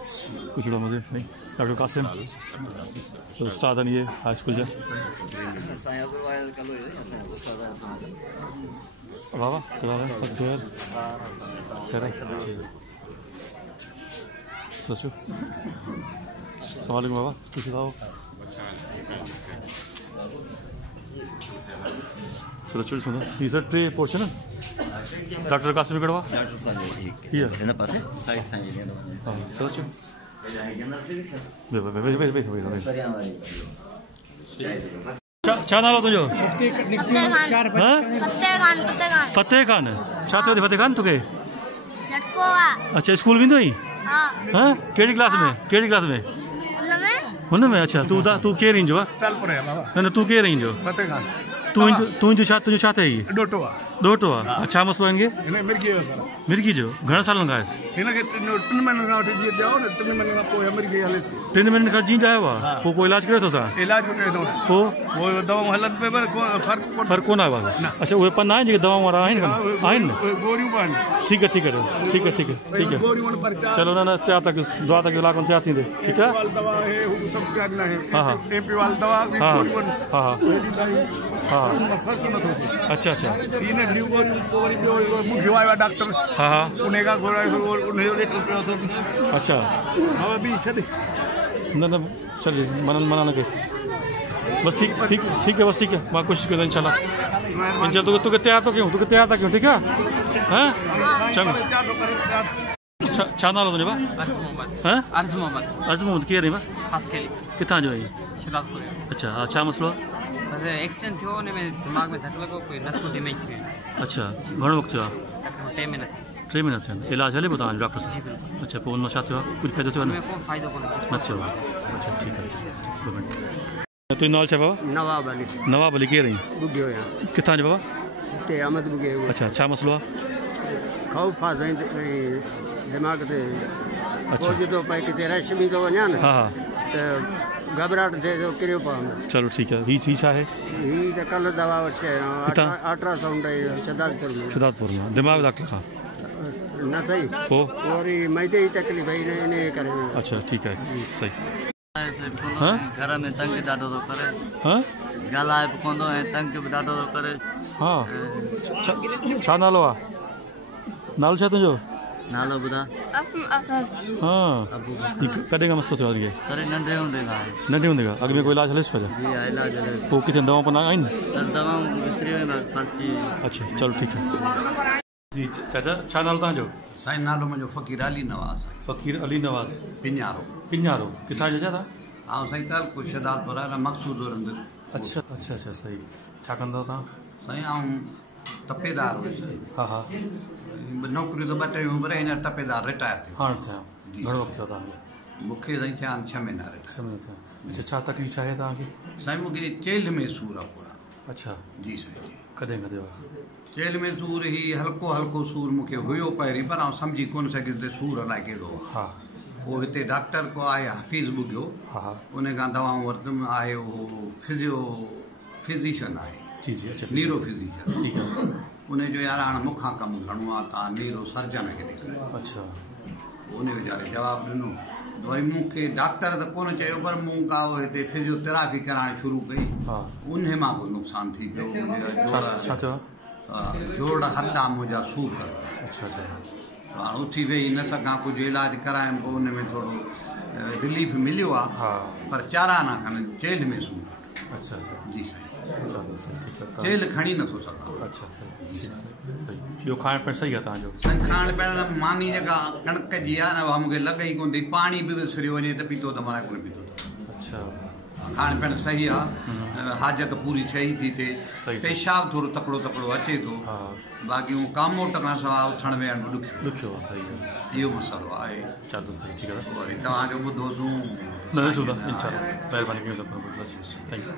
कुछ मुझे सही डॉक्टर कासिम उस्ताद ये हाई स्कूल जा बाबा सोचो सवाल बाबा कुछ बताओ चलो चलो सुनो ये सर टे पोर्शन डॉक्टर कासिम कड़वा ये है पास साइड साइड हां सोचो छा नालो तुंहिंजो फतेह खान छा थियो फतेह खान तोखे अच्छा स्कूल वेंदो आहीं हां कहिड़ी क्लास में हुन में अच्छा तूं केरु ईंदो आहे न तूं केरु ईंदो तुंहिंजो छा थिए ॾोटो आहे छा मसलो आहे हिनखे मिर्गी जो घणा सालनि खां आहे 3 महीननि खां जीअं आयो आहे पोइ कोई इलाज करे थो पोइ फ़र्क़ु कोन आयो आहे अच्छा उहे पन आहिनि जेके दवाऊं वारा आहिनि ठीकु आहे चलो न तयारु था कयोसि दुआ था कयो इलाइक़ो तयारु थींदे ठीकु आहे हा अच्छा अच्छा अच्छा न चलिए मना न कैसे बस ठीक है बस ठीक है मां कोशिश करूँ इंशाल्लाह तोखे तैयार तो क्यों ठीक है हाँ चलो छा नालो तुंहिंजो अर्ज़ मोहम्मद केरु आहे किथां जो आहे शहदादपुर अच्छा हा छा मसलो आहे एक्सीडेंट थियो उन में दिमाग में धक लॻो कोई नसो डैमेज थी अच्छा घणो वक़्तु थियो आहे 3 महीना थिया इलाज हले पियो तव्हांजो डॉक्टर सां अच्छा पोइ हुन में छा थियो आहे कुझु फ़ाइदो थियो न थियो अच्छा ठीकु आहे तुंहिंजो नालो छा बाबा नवाब अली केरु आहीं किथां जो बाबा अच्छा छा मसलो आहे दिमाग ते किथे रश बि थो वञा न हा त घबराहट थिए थो किरियो पवंदो चलो ठीकु आहे ही छा आहे ही त कल्ह दवा वठी आयो अल्ट्रासाउंड शहदादपुर में दिमाग़ डॉक्टर खां न सही पोइ वरी मैदे जी तकलीफ़ इन करे अच्छा ठीकु आहे सही घर में तंग ॾाढो थो करे ॻाल्हाए बि पवंदो ऐं तंग बि ॾाढो थो करे हा छा नालो आहे नालो छा तुंहिंजो नालो ॿुधा हाँ कॾहिं खां मसलो थियो आहे नंढे हूंदे खां अॻु में कोई इलाज हलेसि पियो पोइ किथे दवाऊं पन आहिनि अच्छा चलो ठीकु आहे जी चाचा छा नालो तव्हांजो साईं नालो मुंहिंजो फ़क़ीर अली नवाज़ पिञारो किथां जो छा ऐं साईं तालपुर शहदादपुर मक़सूद अच्छा सही छा कंदव तव्हां साईं आऊं टपेदार हा नौकरी तो 2 टे पर हिन टपेदार रिटायर थियो हाणे थिया घणो वक़्तु थियो तव्हांखे मूंखे साईं थिया 6 महीना थिया अच्छा छा तकलीफ़ छा आहे तव्हांखे साईं मूंखे चेल में सूर आहे पूरा अच्छा जी साईं कॾहिं खां थियो आहे चेल में सूर ही हल्को सूर मूंखे हुयो पहिरीं पर आउं सम्झी कोन सघियुसि सूर अलाए कहिड़ो हा पोइ हिते डॉक्टर को आहे हफ़ीज़ ॿुधियो उन खां दवाऊं वरितुमि आहे उहो फिज़िशियन आहे जी अच्छा न्यूरो फिज़िशियन ठीकु आहे उनजो यार हाणे मूंखां कमु घणो आहे तव्हां न्यूरो सर्जन खे ॾेखारियो अच्छा उन वीचारे जवाबु ॾिनो वरी मूंखे डॉक्टर त कोन चयो पर मूं का हिते फिजियोथेरापी कराइणु शुरू कई उन मां पोइ नुक़सानु थी पियो छा थियो जोड़ हॾा मुंहिंजा सूर कयो अच्छा हाणे उथी वेही न सघां कुझु इलाज करायमि पोइ उन में थोरो रिलीफ मिलियो आहे पर चाराना खनि जेल में सूर अच्छा जी साईं ठीकु आहे जेल खणी नथो सघां अच्छा सही ॿियो खाइण पीअण सही आहे तव्हांजो साईं खाइण पीअण मानी जेका कणिक जी आहे न उहा मूंखे लॻे ई कोन थी पाणी बि विसरियो वञे त पीतो त माना कोन पीतो अच्छा खाइण पीअण सही आहे हाजत पूरी सही थी थिए पेशाब थोरो तकिड़ो अचे थो बाक़ी हू कामोट खां सवाइ उथण वेहण ॾुखियो आहे सही आहे इहो मसइलो आहे चलो सही ठीकु आहे वरी तव्हांजो ॿुधोसीं न महिरबानी कयो थैंक यू